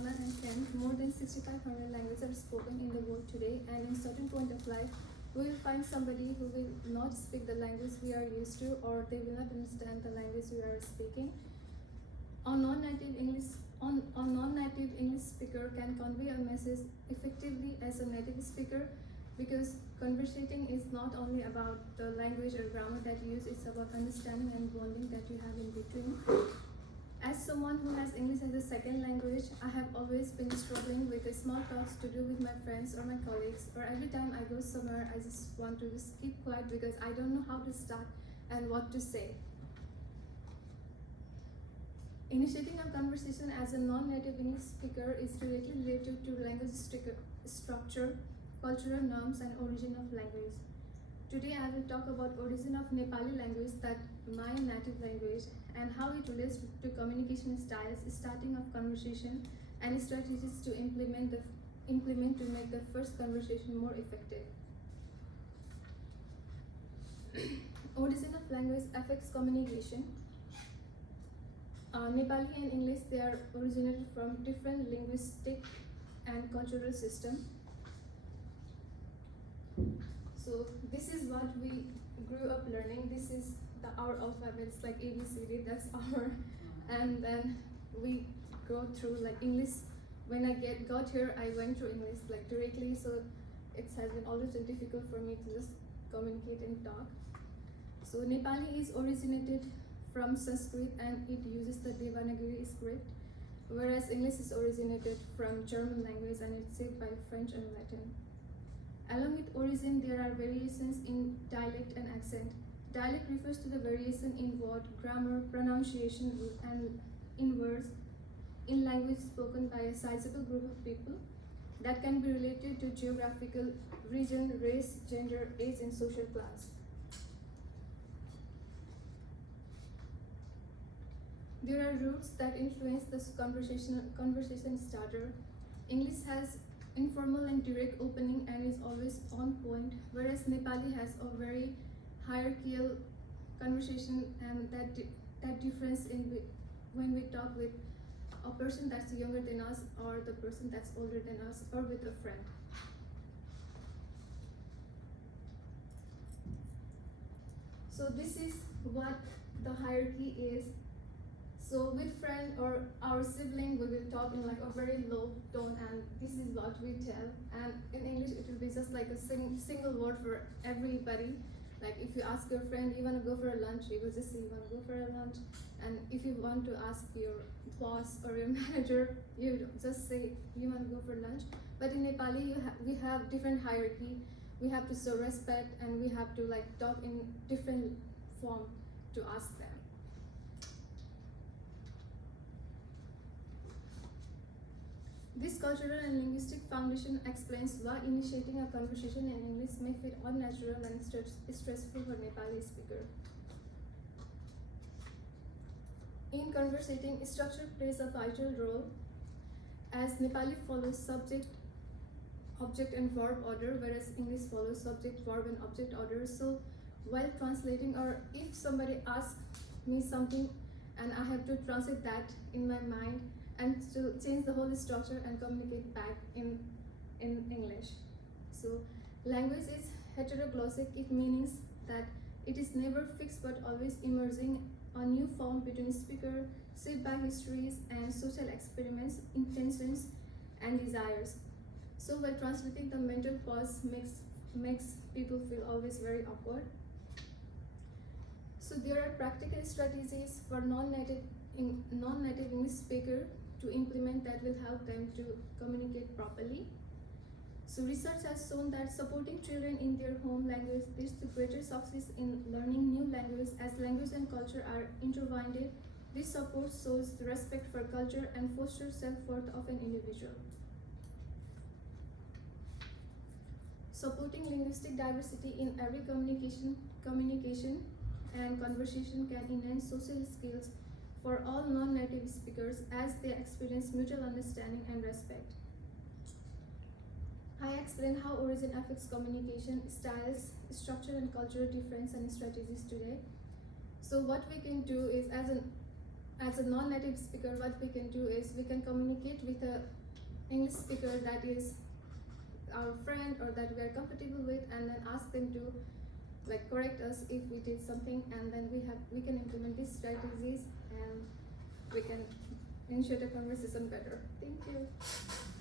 Shona and Ken, more than 6,500 languages are spoken in the world today, and in certain point of life, we will find somebody who will not speak the language we are used to, or they will not understand the language we are speaking. A non-native English speaker can convey a message effectively as a native speaker, because conversating is not only about the language or grammar that you use, it's about understanding and bonding that you have in between. As someone who has English as a second language, I have always been struggling with the small talks to do with my friends or my colleagues, or every time I go somewhere, I just want to just keep quiet because I don't know how to start and what to say. Initiating a conversation as a non-native English speaker is directly related to language structure, cultural norms, and origin of language. Today I will talk about origin of Nepali language, that my native language, and how it relates to communication styles, starting of conversation, and strategies to implement to make the first conversation more effective. Origin of language affects communication. Nepali and English, they are originated from different linguistic and cultural system. So this is what we grew up learning. This is our alphabet. It's like ABCD. That's our, and then we go through like English. When I got here, I went through English like directly. So it has been always been difficult for me to just communicate and talk. So Nepali is originated from Sanskrit, and it uses the Devanagari script, whereas English is originated from German language, and it's said by French and Latin. Along with origin, there are variations in dialect and accent. Dialect refers to the variation in word, grammar, pronunciation, and in words in language spoken by a sizable group of people that can be related to geographical region, race, gender, age, and social class. There are roots that influence this conversation starter. English has informal and direct opening and is always on point, whereas Nepali has a very hierarchical conversation, and that difference in when we talk with a person that's younger than us, or the person that's older than us, or with a friend. So this is what the hierarchy is. So with friend or our sibling, we will talk in like a very low tone, and this is what we tell. And in English, it will be just like a single word for everybody. Like if you ask your friend, you want to go for a lunch, you will just say you want to go for a lunch. And if you want to ask your boss or your manager, you just say you want to go for lunch. But in Nepali, we have different hierarchy. We have to show respect, and we have to like talk in different form to ask them. This cultural and linguistic foundation explains why initiating a conversation in English may feel unnatural and stressful for Nepali speaker. In conversating, structure plays a vital role, as Nepali follows subject, object, and verb order, whereas English follows subject, verb, and object order. So while translating, or if somebody asks me something and I have to translate that in my mind, and to change the whole structure and communicate back in English. So language is heteroglossic. It means that it is never fixed but always emerging a new form between speaker, shaped by histories and social experiments, intentions, and desires. So while translating, the mental pause makes people feel always very awkward. So there are practical strategies for non-native English speaker to implement that will help them to communicate properly. So research has shown that supporting children in their home language leads to greater success in learning new language, as language and culture are intertwined. This support shows respect for culture and fosters self-worth of an individual. Supporting linguistic diversity in every communication and conversation can enhance social skills for all non-native speakers, as they experience mutual understanding and respect. I explained how origin affects communication styles, structure, and cultural difference and strategies today. So what we can do is, as a non-native speaker, what we can do is we can communicate with a English speaker that is our friend or that we are comfortable with, and then ask them to like correct us if we did something, and then we can implement these strategies and we can ensure the conversation better. Thank you.